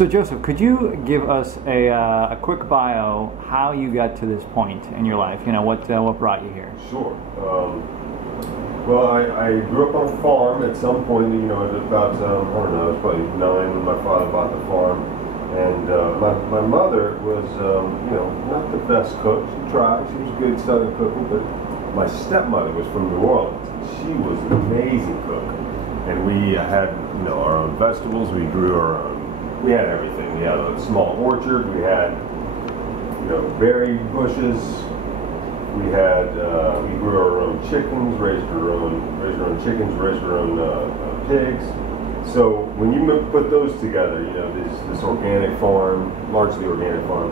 So Joseph, could you give us a quick bio, how you got to this point in your life? You know, what brought you here? Sure. Well, I grew up on a farm at some point, you know, at about, I don't know, I was probably 9 when my father bought the farm. And my mother was, you know, not the best cook. She tried. She was a good southern cooker, but my stepmother was from New Orleans. She was an amazing cook. And we had, you know, our own vegetables. We grew our own. We had everything. We had a small orchard. We had, you know, berry bushes. We had, we grew our own chickens, raised our own chickens, raised our own pigs. So when you put those together, you know, this organic farm, largely organic farm,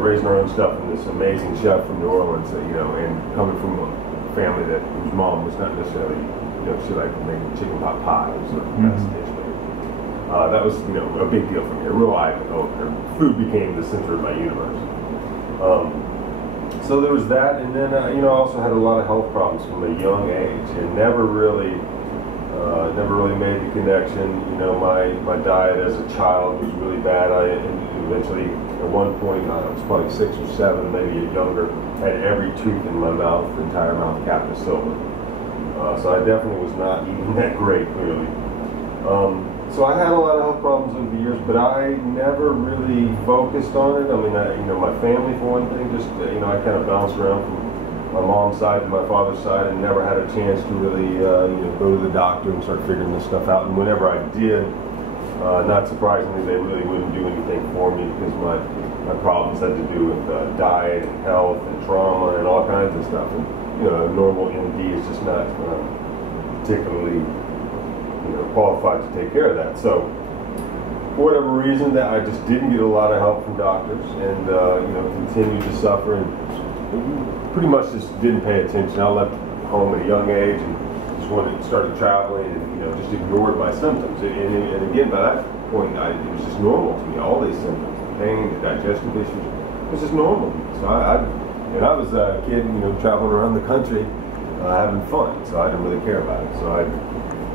raising our own stuff, and this amazing chef from New Orleans, you know, and coming from a family whose mom was not necessarily, you know, she liked making chicken pot pie. It was the best dish. That was, you know, a big deal for me, a real eye opener. Food became the center of my universe. So there was that, and then, you know, I also had a lot of health problems from a young age, and never really made the connection. You know, my diet as a child was really bad. I eventually, at one point, I was probably 6 or 7, maybe younger, had every tooth in my mouth, the entire mouth capped with silver. So I definitely was not eating that great, clearly. So I had a lot of health problems over the years, but I never really focused on it. I mean, you know, my family, for one thing, just, you know, I kind of bounced around from my mom's side to my father's side and never had a chance to really, you know, go to the doctor and start figuring this stuff out. And whenever I did, not surprisingly, they really wouldn't do anything for me because my problems had to do with diet and health and trauma and all kinds of stuff. And, you know, a normal MD is just not particularly, you know, qualified to take care of that. So for whatever reason, that I just didn't get a lot of help from doctors, and you know, continued to suffer, and pretty much just didn't pay attention. I left home at a young age and just started traveling, and, you know, just ignored my symptoms. And again, by that point, it was just normal to me. All these symptoms, the pain, the digestive issues, it was just normal. So I was a kid, you know, traveling around the country, having fun. So I didn't really care about it. So I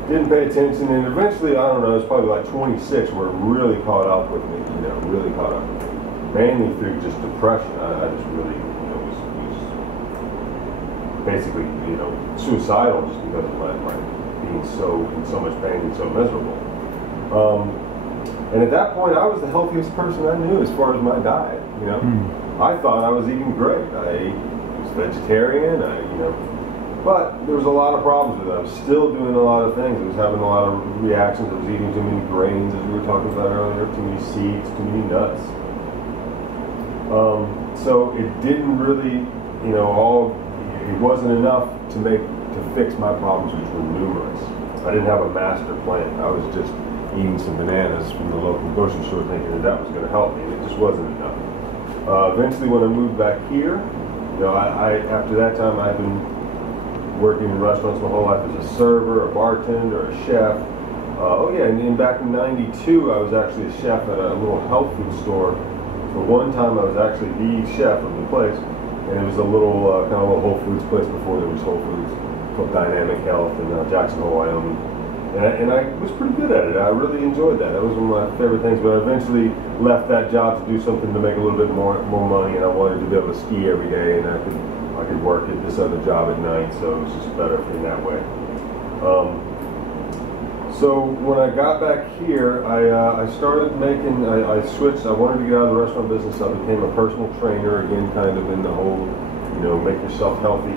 didn't pay attention, and eventually, I don't know, it was probably like 26 where it really caught up with me, you know, really caught up with me. Mainly through just depression. I just really, you know, was basically, you know, suicidal just because of my being in so much pain and so miserable. And at that point, I was the healthiest person I knew as far as my diet, you know. I thought I was eating great. I was vegetarian, you know. But there was a lot of problems with it. I was still doing a lot of things. I was having a lot of reactions. I was eating too many grains, as we were talking about earlier, too many seeds, too many nuts. So it didn't really, you know, it wasn't enough to fix my problems, which were numerous. I didn't have a master plan. I was just eating some bananas from the local grocery store thinking that was going to help me, and it just wasn't enough. Eventually, when I moved back here, you know, after that time, I've been working in restaurants my whole life as a server, a bartender, a chef. Oh yeah, and back in '92, I was actually a chef at a little health food store. For one time, I was actually the chef of the place, and it was a little kind of a Whole Foods place before there was Whole Foods, called Dynamic Health in Jacksonville, Wyoming. And I was pretty good at it. I really enjoyed that. That was one of my favorite things. But I eventually left that job to do something to make a little bit more money, and I wanted to be able to ski every day, and I could work at this other job at night, so it was just better in that way. So when I got back here, I started making, I switched, I wanted to get out of the restaurant business. I became a personal trainer, again, kind of in the whole, you know, make yourself healthy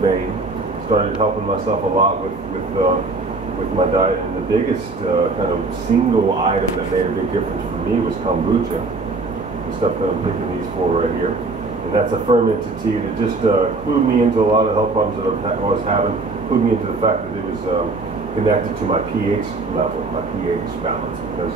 vein. Started helping myself a lot with my diet, and the biggest kind of single item that made a big difference for me was kombucha, the stuff that I'm picking these for right here. And that's a fermented tea that just clued me into a lot of health problems that I was having, clued me into the fact that it was connected to my pH level, my pH balance, because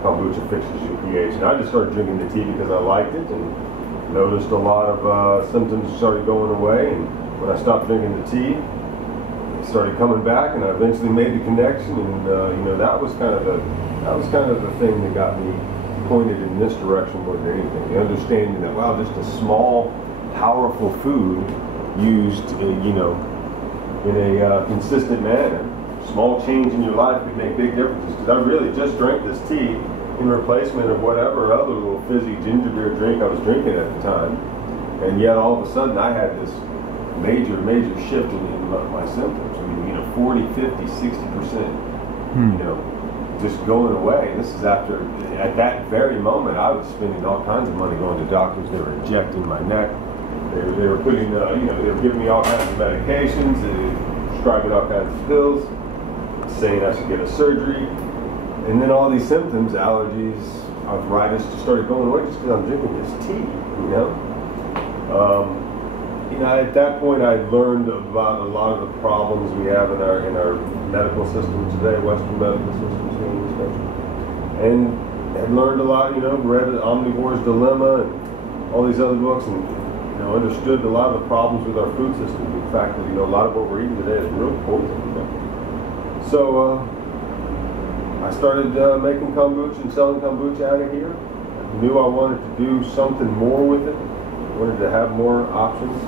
kombucha fixes your pH. And I just started drinking the tea because I liked it, and noticed a lot of symptoms started going away. And when I stopped drinking the tea, it started coming back, and I eventually made the connection. And you know, that was kind of the thing that got me pointed in this direction more than anything. The understanding that, wow, just a small, powerful food used, you know, in a consistent manner, small change in your life could make big differences. Because I really just drank this tea in replacement of whatever other little fizzy ginger beer drink I was drinking at the time. And yet all of a sudden I had this major shift in my symptoms. I mean, 40, 50, 60%, just going away. And this is after, at that very moment, I was spending all kinds of money going to doctors. They were injecting my neck. They were putting, they were giving me all kinds of medications. They were prescribing all kinds of pills, saying I should get a surgery. And then all these symptoms, allergies, arthritis, just started going away just because I'm drinking this tea, at that point I learned about a lot of the problems we have in our medical system today, Western medical systems here in this country. And had learned a lot, read Omnivore's Dilemma and all these other books, and understood a lot of the problems with our food system. In fact, a lot of what we're eating today is real poison. So I started making kombucha and selling kombucha out of here. I knew I wanted to do something more with it. I wanted to have more options.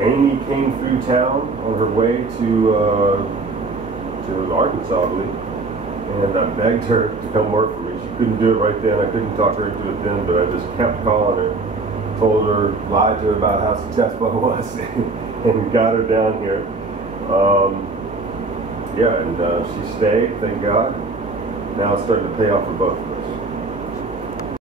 Amy came through town on her way to Arkansas, I believe, and I begged her to come work for me. She couldn't do it right then. I couldn't talk her into it then, but I just kept calling her, told her, lied to her about how successful I was, and got her down here. She stayed, thank God. Now it's starting to pay off for both of us.